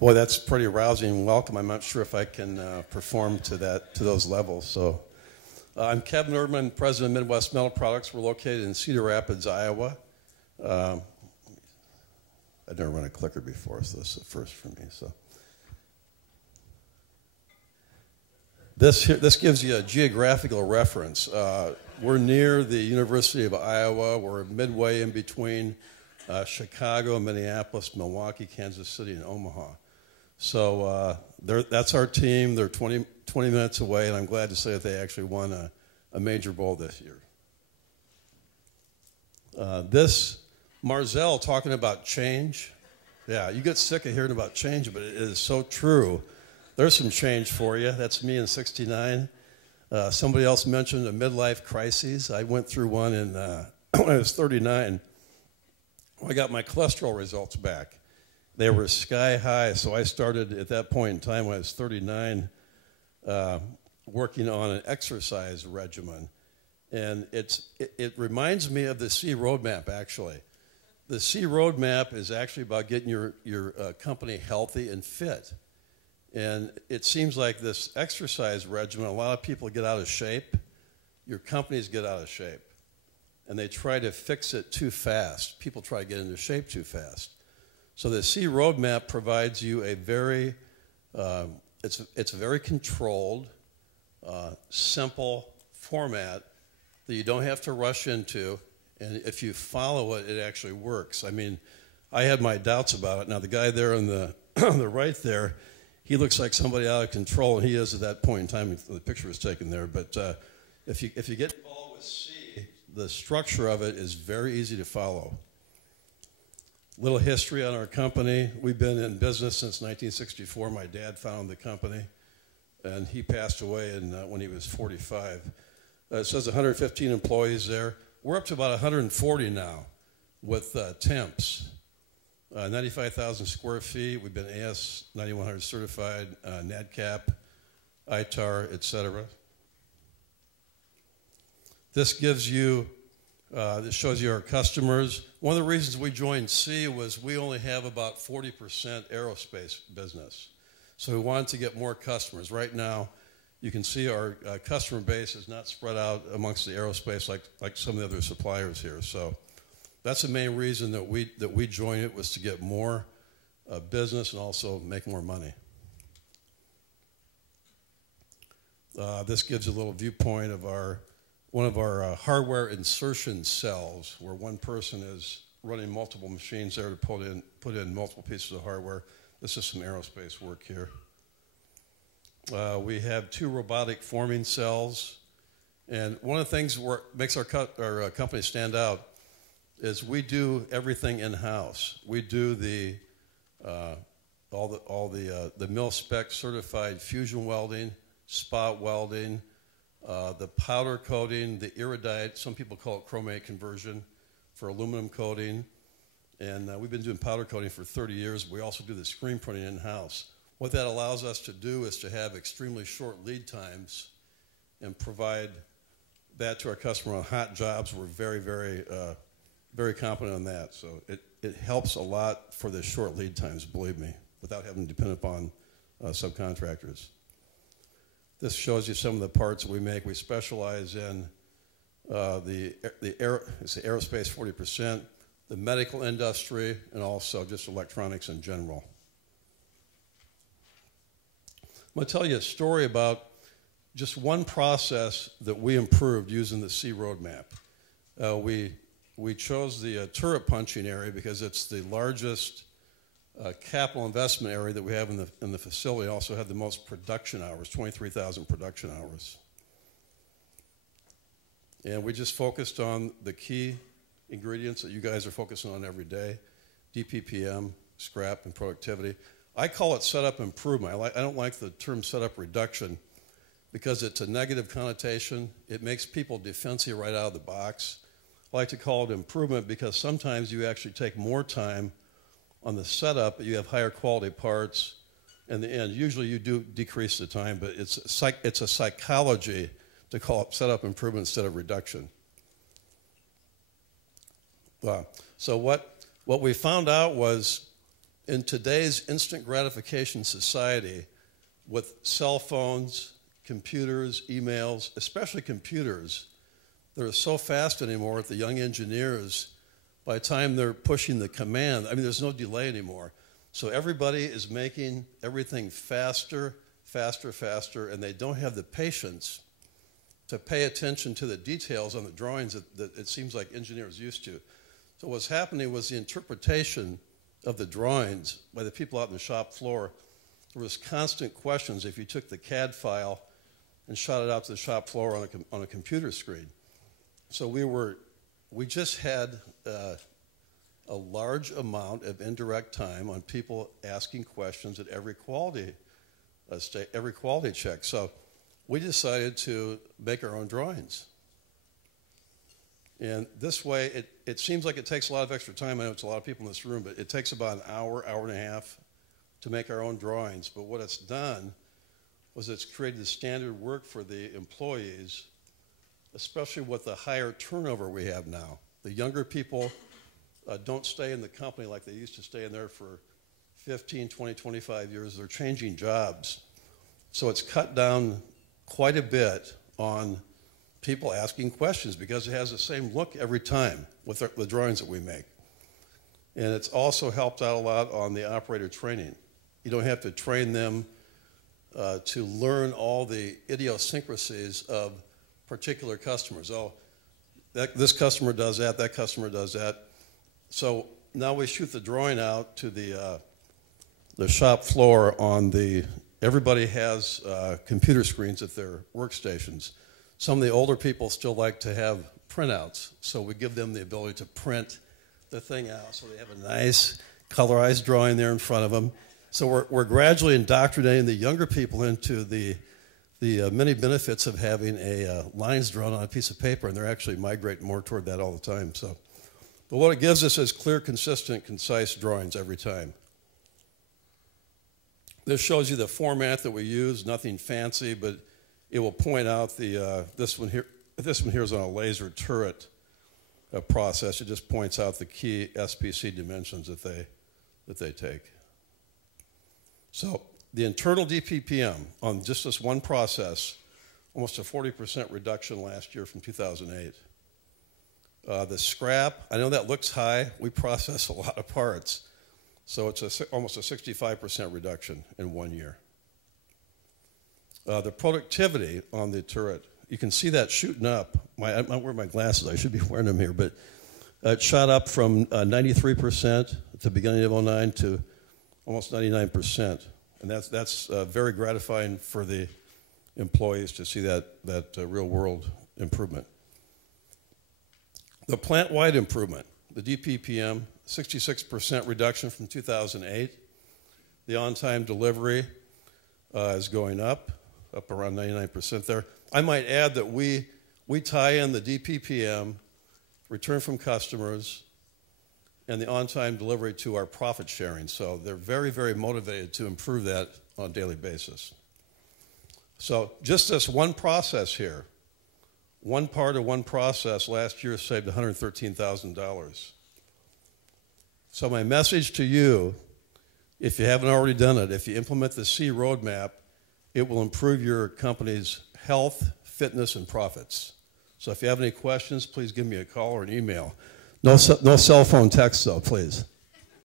Boy, that's pretty rousing and welcome. I'm not sure if I can perform to those levels. So, I'm Kevin Erdman, President of Midwest Metal Products. We're located in Cedar Rapids, Iowa. I've never run a clicker before, so this is a first for me. So, this gives you a geographical reference. We're near the University of Iowa. We're midway in between Chicago, Minneapolis, Milwaukee, Kansas City, and Omaha. So that's our team. They're 20 minutes away, and I'm glad to say that they actually won a major bowl this year. This Marzell talking about change. Yeah, you get sick of hearing about change, but it is so true. There's some change for you. That's me in '69. Somebody else mentioned a midlife crisis. I went through one when I was 39. I got my cholesterol results back. They were sky high, so I started at that point in time when I was 39 working on an exercise regimen. And it reminds me of the C roadmap, actually. The C roadmap is actually about getting your company healthy and fit. And it seems like this exercise regimen, a lot of people get out of shape. Your companies get out of shape. And they try to fix it too fast. People try to get into shape too fast. So the C roadmap provides you a very, it's a very controlled, simple format that you don't have to rush into. And if you follow it, it actually works. I mean, I had my doubts about it. Now, the guy there on the, on the right there, he looks like somebody out of control, and he is at that point in time. The picture was taken there. But if you get involved with C, the structure of it is very easy to follow. Little history on our company. We've been in business since 1964. My dad founded the company, and he passed away when he was 45. It says 115 employees there. We're up to about 140 now with temps. 95,000 square feet. We've been AS 9100 certified, NADCAP, ITAR, etc. This gives you, this shows you our customers. One of the reasons we joined C was we only have about 40% aerospace business. So we wanted to get more customers. Right now, you can see our customer base is not spread out amongst the aerospace like some of the other suppliers here. So that's the main reason that we joined it, was to get more business and also make more money. This gives a little viewpoint of one of our hardware insertion cells, where one person is running multiple machines there to put in multiple pieces of hardware. This is some aerospace work here. We have 2 robotic forming cells, and one of the things that makes our company stand out is we do everything in-house. We do all the mil spec certified fusion welding, spot welding, the powder coating, the iridite, some people call it chromate conversion, for aluminum coating. And we've been doing powder coating for 30 years. We also do the screen printing in-house. What that allows us to do is to have extremely short lead times and provide that to our customer on hot jobs. We're very, very, very confident on that. So it helps a lot for the short lead times, believe me, without having to depend upon subcontractors. This shows you some of the parts that we make. We specialize in the aerospace 40%, the medical industry, and also just electronics in general. I'm going to tell you a story about just one process that we improved using the C roadmap. We chose the turret punching area because it's the largest capital investment area that we have in the facility. Also had the most production hours, 23,000 production hours. And we just focused on the key ingredients that you guys are focusing on every day: DPPM, scrap, and productivity. I call it setup improvement. I don't like the term setup reduction because it's a negative connotation. It makes people defensive right out of the box. I like to call it improvement because sometimes you actually take more time on the setup, but you have higher quality parts. In the end, usually you do decrease the time, but it's a psychology to call it setup improvement instead of reduction. So what we found out was In today's instant gratification society, with cell phones, computers, emails, especially computers, they're so fast anymore with the young engineers, by the time they're pushing the command, I mean, there's no delay anymore. So everybody is making everything faster, faster, faster, and they don't have the patience to pay attention to the details on the drawings that it seems like engineers used to. So what's happening was the interpretation of the drawings by the people out on the shop floor. There was constant questions if you took the CAD file and shot it out to the shop floor on a computer screen. So we just had a large amount of indirect time on people asking questions at every quality check. So we decided to make our own drawings. And this way, it seems like it takes a lot of extra time. I know it's a lot of people in this room, but it takes about an hour, hour and a half to make our own drawings. But what it's done was it's created the standard work for the employees, especially with the higher turnover we have now. The younger people don't stay in the company like they used to stay in there for 15, 20, 25 years. They're changing jobs. So it's cut down quite a bit on people asking questions because it has the same look every time with the drawings that we make. And it's also helped out a lot on the operator training. You don't have to train them to learn all the idiosyncrasies of particular customers. Oh, this customer does that customer does that. So now we shoot the drawing out to the shop floor on everybody has computer screens at their workstations. Some of the older people still like to have printouts, so we give them the ability to print the thing out so they have a nice colorized drawing there in front of them. So we're gradually indoctrinating the younger people into the many benefits of having lines drawn on a piece of paper, and they're actually migrating more toward that all the time. So, but what it gives us is clear, consistent, concise drawings every time. This shows you the format that we use, nothing fancy, but it will point out this one here is on a laser turret process. It just points out the key SPC dimensions that they take. So the internal DPPM on just this one process, almost a 40% reduction last year from 2008. The scrap, I know that looks high. We process a lot of parts. So it's almost a 65% reduction in 1 year. The productivity on the turret, you can see that shooting up. I'm not wearing my glasses. I should be wearing them here. But it shot up from 93% at the beginning of 2009 to almost 99%. And that's very gratifying for the employees to see that real-world improvement. The plant-wide improvement, the DPPM, 66% reduction from 2008. The on-time delivery is going up around 99% there. I might add that we tie in the DPPM, return from customers, and the on-time delivery to our profit sharing. So they're very, very motivated to improve that on a daily basis. So just this one process here, one part of one process last year saved $113,000. So my message to you, if you haven't already done it, if you implement the C roadmap, it will improve your company's health, fitness, and profits. So if you have any questions, please give me a call or an email. No cell phone text, though, please.